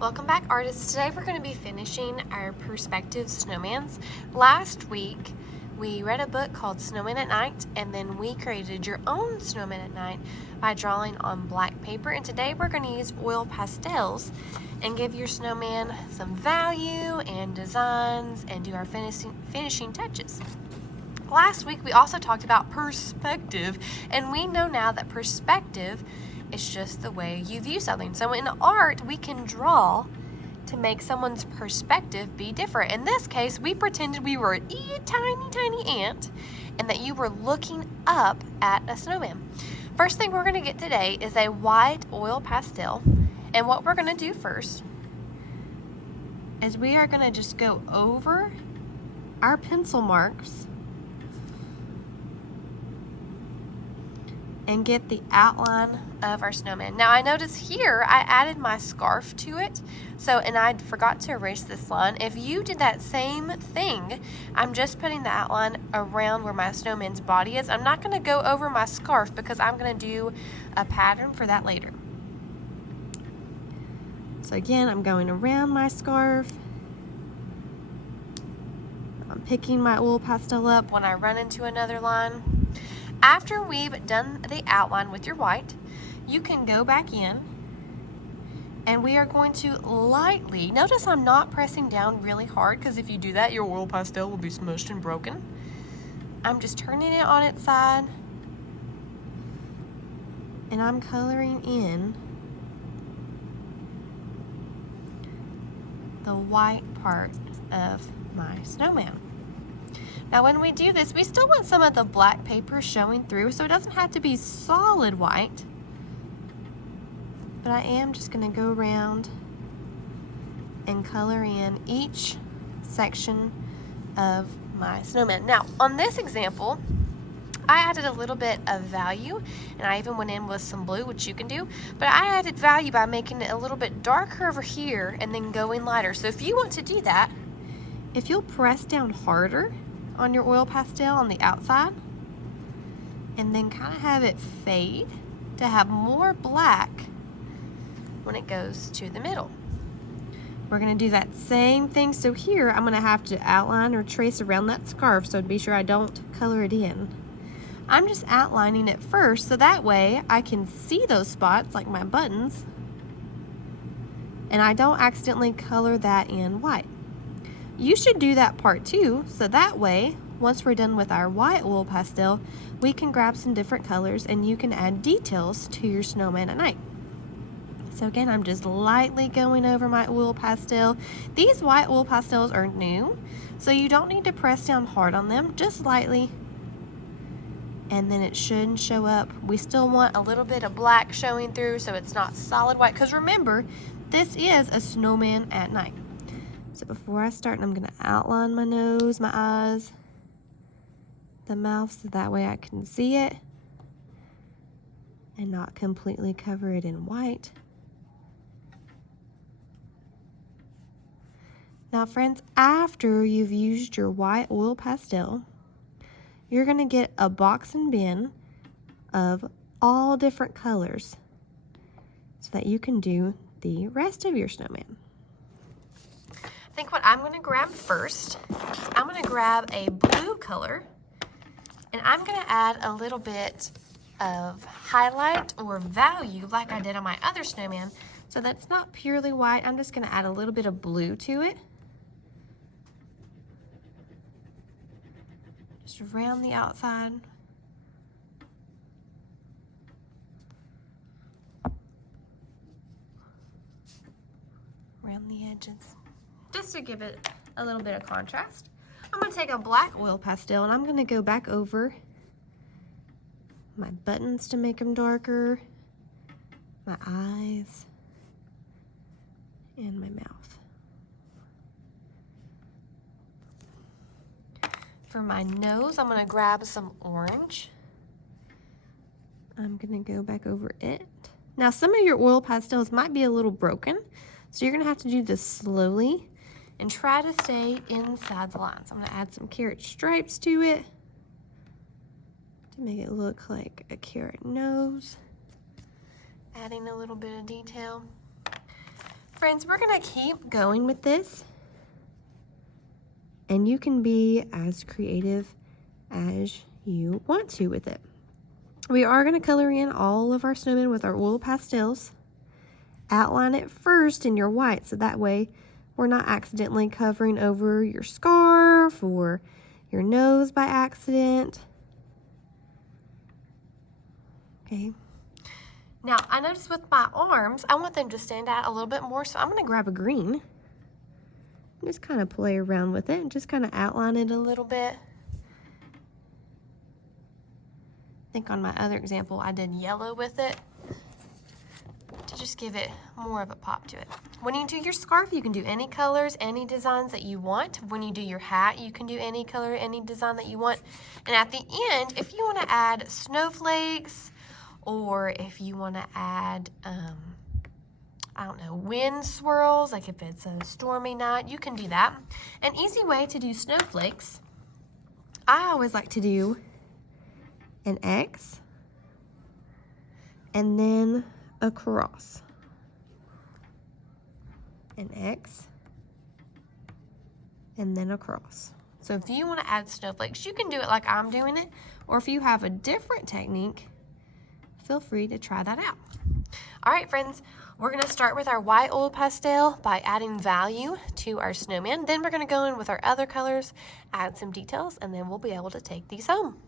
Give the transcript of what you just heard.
Welcome back, artists. Today we're going to be finishing our perspective snowmans. Last week we read a book called Snowman at Night, and then we created your own snowman at night by drawing on black paper. And today we're going to use oil pastels and give your snowman some value and designs and do our finishing touches. Last week we also talked about perspective, and we know now that perspective is just the way you view something. So in art, we can draw to make someone's perspective be different. In this case, we pretended we were a tiny ant and that you were looking up at a snowman. First thing we're going to get today is a white oil pastel. And what we're going to do first is we are going to just go over our pencil marks and get the outline of our snowman. Now I notice here I added my scarf to it, and I forgot to erase this line. If you did that same thing, I'm just putting the outline around where my snowman's body is. I'm not going to go over my scarf because I'm going to do a pattern for that later. So again, I'm going around my scarf. I'm picking my oil pastel up when I run into another line. After we've done the outline with your white, you can go back in and we are going to lightly, notice I'm not pressing down really hard because if you do that, your oil pastel will be smushed and broken. I'm just turning it on its side and I'm coloring in the white part of my snowman. Now when we do this, we still want some of the black paper showing through, so it doesn't have to be solid white. But I am just going to go around and color in each section of my snowman. Now on this example, I added a little bit of value, and I even went in with some blue, which you can do, but I added value by making it a little bit darker over here and then going lighter. So if you want to do that, if you'll press down harder on your oil pastel on the outside and then kind of have it fade to have more black when it goes to the middle. We're going to do that same thing. So here I'm going to have to outline or trace around that scarf, so be sure I don't color it in. I'm just outlining it first so that way I can see those spots like my buttons and I don't accidentally color that in white. You should do that part too, so that way, once we're done with our white oil pastel, we can grab some different colors and you can add details to your snowman at night. So again, I'm just lightly going over my oil pastel. These white oil pastels are new, so you don't need to press down hard on them, just lightly, and then it shouldn't show up. We still want a little bit of black showing through so it's not solid white, because remember, this is a snowman at night. So before I start, I'm going to outline my nose, my eyes, the mouth, so that way I can see it and not completely cover it in white. Now friends, after you've used your white oil pastel, you're going to get a box and bin of all different colors so that you can do the rest of your snowman. I think what I'm going to grab first, I'm going to grab a blue color and I'm going to add a little bit of highlight or value like I did on my other snowman. So that's not purely white, I'm just going to add a little bit of blue to it. Just around the outside. Around the edges. Just to give it a little bit of contrast. I'm going to take a black oil pastel and I'm going to go back over my buttons to make them darker, my eyes, and my mouth. For my nose, I'm going to grab some orange. I'm going to go back over it. Now some of your oil pastels might be a little broken, so you're going to have to do this slowly and try to stay inside the lines. I'm going to add some carrot stripes to it to make it look like a carrot nose. Adding a little bit of detail. Friends, we're gonna keep going with this, and you can be as creative as you want to with it. We are gonna color in all of our snowmen with our oil pastels. Outline it first in your white, so that way we're not accidentally covering over your scarf or your nose by accident. Okay. Now, I noticed with my arms, I want them to stand out a little bit more, so I'm going to grab a green. Just kind of play around with it and just kind of outline it a little bit. I think on my other example, I did yellow with it to just give it more of a pop to it. When you do your scarf, you can do any colors, any designs that you want. When you do your hat, you can do any color, any design that you want. And at the end, if you want to add snowflakes, or if you want to add, I don't know, wind swirls, like if it's a stormy night, you can do that. An easy way to do snowflakes, I always like to do an X and then a cross. An X and then a cross. So if you want to add snowflakes, you can do it like I'm doing it, or if you have a different technique, feel free to try that out. All right, friends, we're gonna start with our white oil pastel by adding value to our snowman. Then we're gonna go in with our other colors, add some details, and then we'll be able to take these home.